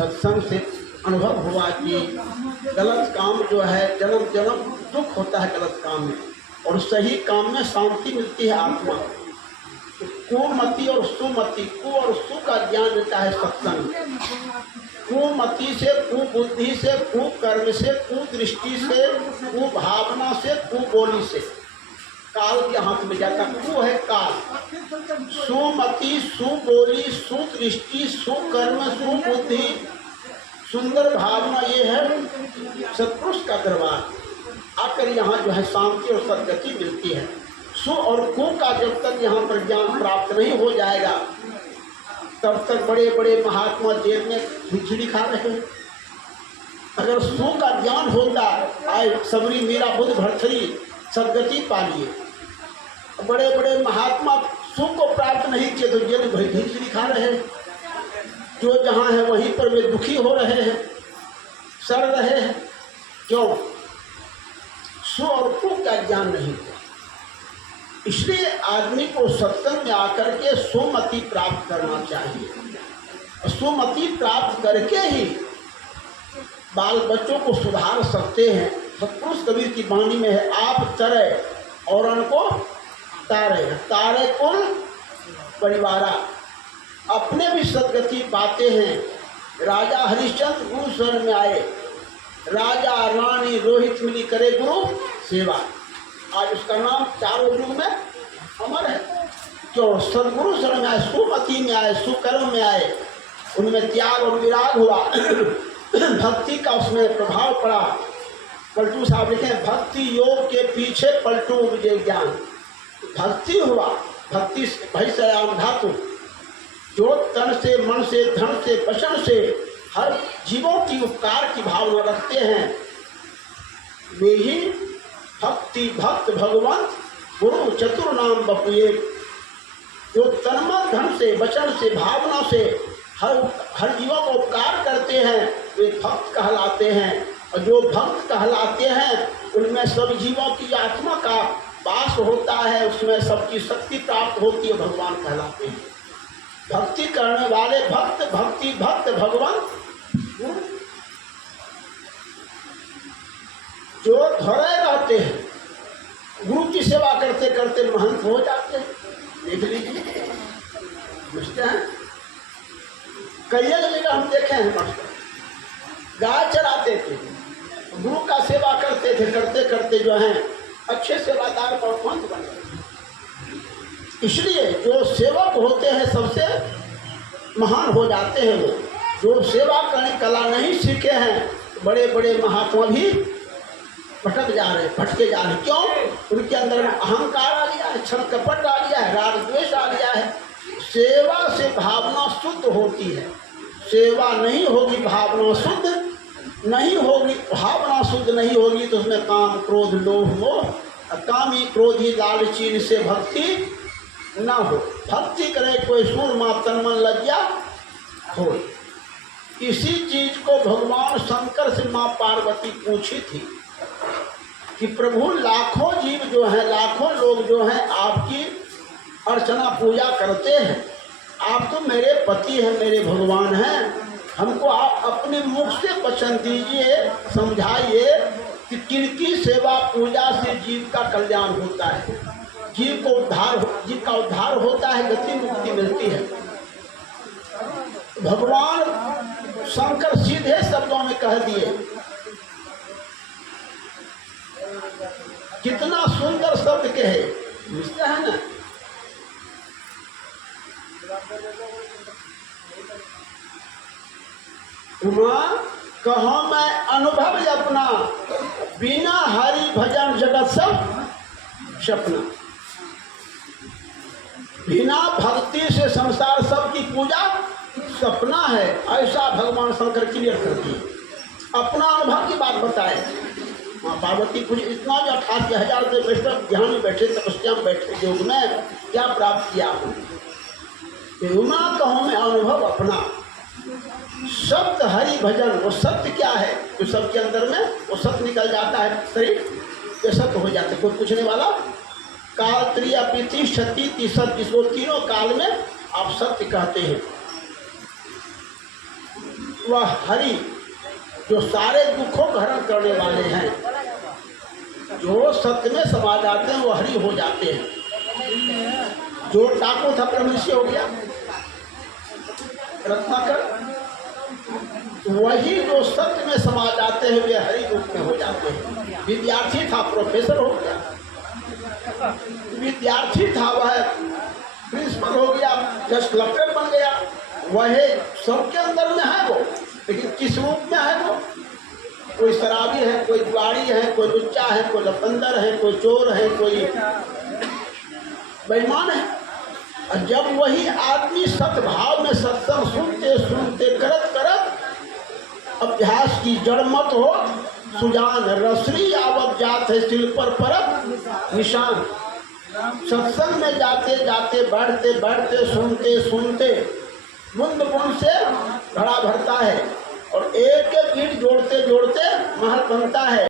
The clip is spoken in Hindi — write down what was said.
सत्संग से अनुभव हुआ कि गलत काम जो है जन्म जन्म दुख होता है गलत काम में, और सही काम में शांति मिलती है आत्मा। तो कुमति और सुमति, कु और सु का ज्ञान देता है सत्संग। कुमति से, कुबुद्धि से, कुकर्म से, कुदृष्टि से, कुभावना से, कुबोली से काल के हाथ में जाता। कु है काल, सुमति, सुबोली, सुदृष्टि, सुकर्म, सुबुद्धि, सुंदर भावना, ये है सत्पुरुष का दरबार। आकर यहाँ जो है शांति और सद्गति मिलती है। सु और कु का जब तक यहाँ पर ज्ञान प्राप्त नहीं हो जाएगा तब तक बड़े बड़े महात्मा जेल में खिचड़ी खा रहे हैं। अगर सु का ज्ञान होता, आए सबरी मीरा बुद्ध भरथरी सद्गति पा लिए। बड़े बड़े महात्मा सु को प्राप्त नहीं किए तो जेल में खिचड़ी खा रहे हैं। जो जहाँ है वहीं पर वे दुखी हो रहे हैं, सड़ रहे हैं। क्यों? सु और कु का ज्ञान नहीं है। इसलिए आदमी को सत्संग में आकर के सुमति प्राप्त करना चाहिए। सुमति प्राप्त करके ही बाल बच्चों को सुधार सकते हैं। सत्पुरुष कबीर की वाणी में है, आप तरे और उनको तारे, तारे कुल परिवारा। अपने भी सद्गति पाते हैं। राजा हरिश्चंद्र गुरु शरण में आए, राजा रानी रोहित मिली करे गुरु सेवा। आज उसका नाम चारों युग में अमर है। क्यों? सदगुरु शरण में आए, सुमति में आए, सुकर्म में आए, उनमें त्याग और विराग हुआ। भक्ति का उसमें प्रभाव पड़ा। पलटू साहब लिखे, भक्ति योग के पीछे पलटू विजय ज्ञान। भक्ति हुआ, भक्ति भय से आम धातु, जो तन से, मन से, धन से, वचन से हर जीवों की उपकार की भावना रखते हैं, वे ही भक्ति भक्त भगवंत गुरु चतुर नाम बपुए। जो तन मन धन से, वचन से, भावना से हर जीवों को उपकार करते हैं वे भक्त कहलाते हैं। और जो भक्त कहलाते हैं उनमें सब जीवों की आत्मा का वास होता है, उसमें सबकी शक्ति प्राप्त होती है, भगवान कहलाते हैं। भक्ति करने वाले भक्त, भक्ति भक्त भगवान जो धरे रहते हैं, गुरु की सेवा करते करते महंत हो जाते हैं। देख लीजिए, बुझते हैं। कई जगह हम देखे हैं, मास्टर गाय चराते थे, गुरु का सेवा करते थे, करते करते जो हैं अच्छे सेवादार और पंथ बन गए। इसलिए जो सेवक होते हैं सबसे महान हो जाते हैं। वो जो सेवा करने कला नहीं सीखे हैं, बड़े बड़े महात्मा भी भटक जा रहे, भटके जा रहे। क्यों? उनके अंदर अहंकार आ गया है, छल कपट आ गया है, राग द्वेष आ गया है। सेवा से भावना शुद्ध होती है। सेवा नहीं होगी, भावना शुद्ध नहीं होगी। भावना शुद्ध नहीं होगी तो उसमें काम क्रोध लोभ मोह, कामी क्रोधी लालची से भक्ति ना हो। भक्ति करे कोई सूरमा तन मन लज्जा हो। इसी चीज को भगवान शंकर से माँ पार्वती पूछी थी कि प्रभु लाखों जीव जो हैं, लाखों लोग जो हैं आपकी अर्चना पूजा करते हैं, आप तो मेरे पति हैं, मेरे भगवान हैं। हमको आप अपने मुख से वचन दीजिए, समझाइए कि किनकी सेवा पूजा से जीव का कल्याण होता है, जीव का उद्धार होता है, गति मुक्ति मिलती है। भगवान शंकर सीधे शब्दों में कह दिए। कितना सुंदर शब्द कहे, बुझते हैं ना? उमा कहो मैं अनुभव अपना, बिना हरि भजन जगत सब सपना। बिना भक्ति से संसार सब की पूजा सपना है, ऐसा भगवान शंकर क्लियर कर दिए। अपना अनुभव की बात बताए। माँ पार्वती पूछ, इतना जो 88,000 से बैठे ध्यान में बैठे, तपस्या में बैठे, योग में क्या प्राप्त किया आपने? उमा कहो मैं अनुभव अपना, सत्य हरि भजन। वो सत्य क्या है? जो सबके अंदर में वो सत्य निकल जाता है, शरीर ये सत्य हो जाता है। कोई पूछने वाला काल त्रिया पृथ्वी क्षति सत्य, इसको तीनों काल में आप सत्य कहते हैं। वह हरि जो सारे दुखों का हरण करने वाले हैं, जो सत्य में समा जाते हैं वो हरि हो जाते हैं। जो डाकू था ब्रह्मषि हो गया, रत्नाकर, वही जो सत्य में समा जाते हैं वे हरि रूप में हो जाते हैं। विद्यार्थी था प्रोफेसर हो गया, विद्यार्थी था वह प्रिंसिपल हो गया, जस्ट कलेक्टर बन गया। वह सबके अंदर में है वो, लेकिन किस रूप में है वो? कोई शराबी है, कोई जुआरी है, कोई लुच्चा है, कोई लफंदर है, कोई चोर है, कोई बेईमान है। और जब वही आदमी सद्भाव में सत्संग सुनते सुनते करत करत अभ्यास की जड़ मत हो, सुजान रसरी आवत जात है सिल पर परत निशान। सत्संग में जाते जाते बढ़ते बढ़ते सुनते सुनते बूंद बूंद से घड़ा भरता है और एक एक ईंट जोड़ते जोड़ते महल बनता है।